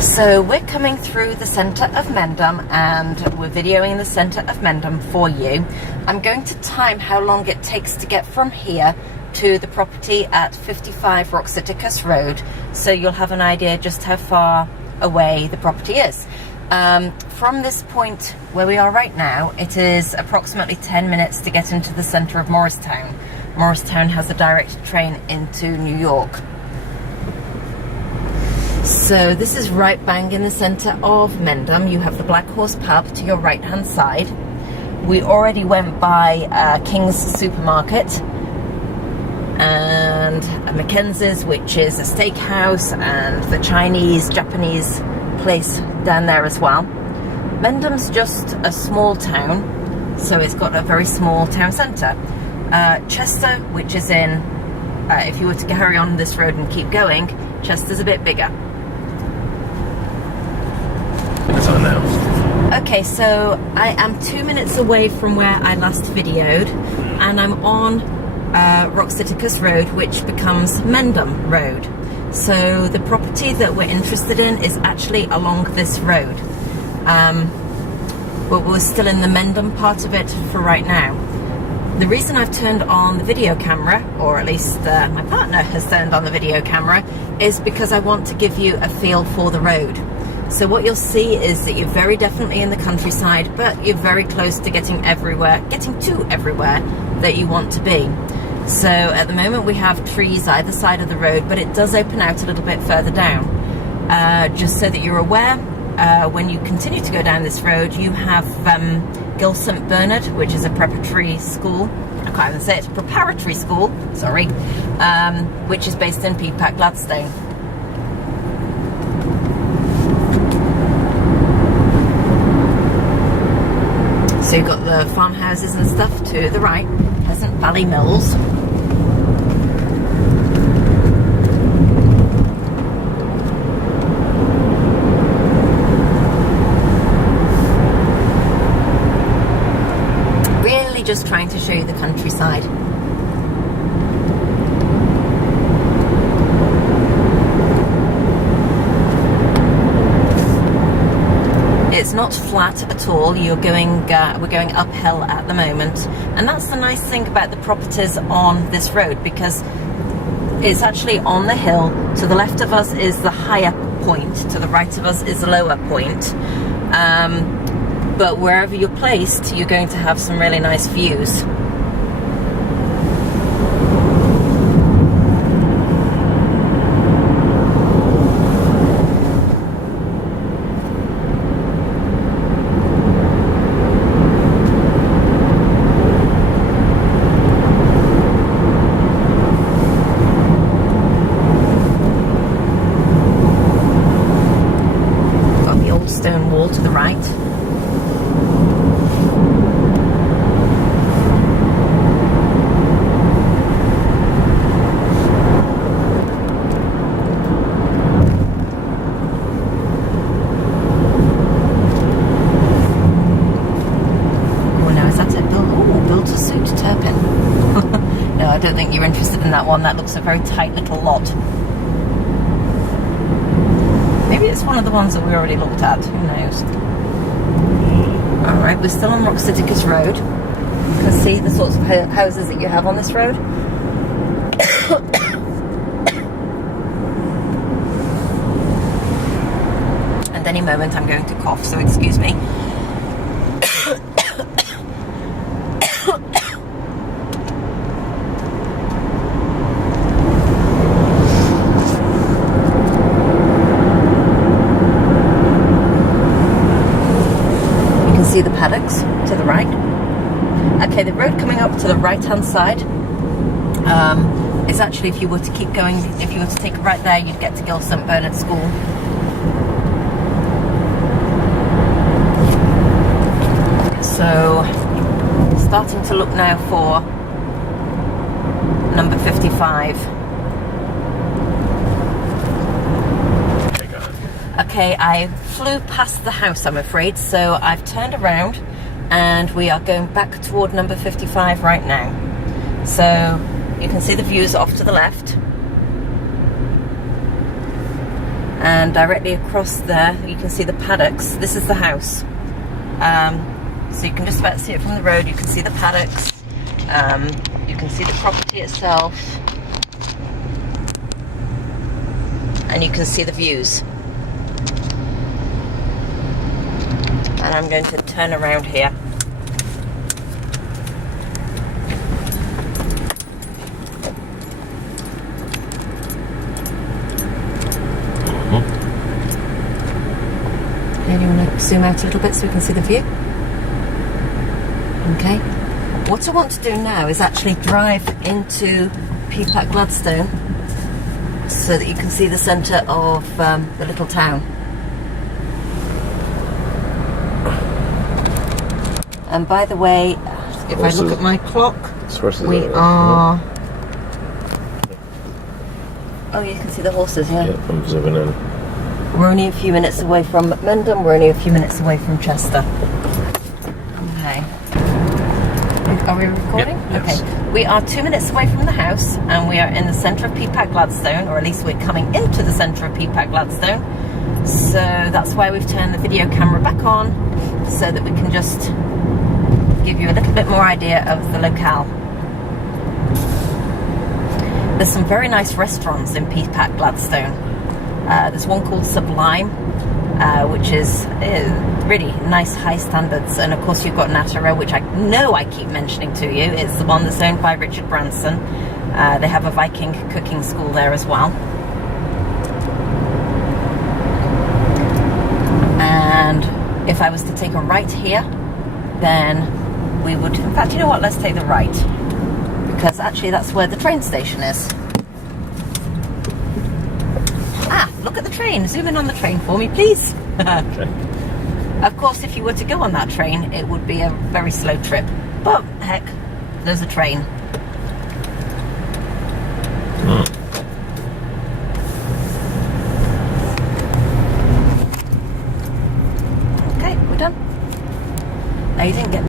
So we're coming through the centre of Mendham and we're videoing the centre of Mendham for you. I'm going to time how long it takes to get from here to the property at 55 Roxiticus Road, so you'll have an idea just how far away the property is. From this point where we are right now, it is approximately 10 minutes to get into the centre of Morristown. Morristown has a direct train into New York. So this is right bang in the centre of Mendham. You have the Black Horse pub to your right hand side. We already went by King's Supermarket and Mackenzie's, which is a steakhouse, and the Chinese, Japanese place down there as well. Mendham's just a small town, so it's got a very small town centre. Chester, which is in, if you were to carry on this road and keep going, Chester's a bit bigger. It's on now. Okay, so I am 2 minutes away from where I last videoed, and I'm on Roxiticus Road, which becomes Mendham Road. So the property that we're interested in is actually along this road. But we're still in the Mendham part of it for right now. The reason I've turned on the video camera, or at least my partner has turned on the video camera, is because I want to give you a feel for the road. So what you'll see is that you're very definitely in the countryside, but you're very close to getting to everywhere that you want to be. So at the moment we have trees either side of the road, but it does open out a little bit further down. Just so that you're aware, when you continue to go down this road, you have Gill St Bernard, which is a preparatory school. I can't even say it's a preparatory school, sorry, which is based in Peapack, Gladstone. So you've got the farmhouses and stuff to the right, Pleasant Valley Mills. Really just trying to show you the countryside. It's not flat at all. We're going uphill at the moment, and that's the nice thing about the properties on this road, because it's actually on the hill. To the left of us is the higher point, to the right of us is the lower point, but wherever you're placed, you're going to have some really nice views. Stone wall to the right. Oh no, is that it? Build to suit Turpin. No, I don't think you're interested in that one. That looks a very tight little lot. Maybe it's one of the ones that we already looked at, who knows. Alright, we're still on Roxiticus Road. You can see the sorts of houses that you have on this road. And any moment I'm going to cough, so excuse me. See the paddocks to the right. Okay, the road coming up to the right hand side is actually, if you were to keep going, if you were to take it right there, you'd get to Gill St Bernard School. So starting to look now for number 55. Okay, I flew past the house, I'm afraid, so I've turned around and we are going back toward number 55 right now. So you can see the views off to the left. And directly across there, you can see the paddocks. This is the house. So you can just about see it from the road. You can see the paddocks. You can see the property itself. And you can see the views. And I'm going to turn around here. And you want to zoom out a little bit so we can see the view? Okay. What I want to do now is actually drive into Peapack Gladstone so that you can see the centre of the little town. And by the way, if I look at my clock, we are... Oh, you can see the horses, yeah? Yeah, I'm zooming in. We're only a few minutes away from Mendham, we're only a few minutes away from Chester. Okay. Are we recording? Yep, yes. Okay. We are 2 minutes away from the house and we are in the centre of Peapack Gladstone, or at least we're coming into the centre of Peapack Gladstone. So that's why we've turned the video camera back on, so that we can just give you a little bit more idea of the locale. There's some very nice restaurants in Peapack Gladstone. There's one called Sublime, which is really nice, high standards. And of course you've got Nattera, which I know I keep mentioning to you. It's the one that's owned by Richard Branson. They have a Viking cooking school there as well. And if I was to take a right here, then we would, in fact, you know what, let's take the right. Because actually that's where the train station is. Look at the train. Zoom in on the train for me, please. Okay. Of course, if you were to go on that train, it would be a very slow trip. But, heck, there's a train. Okay, we're done. Now, you didn't get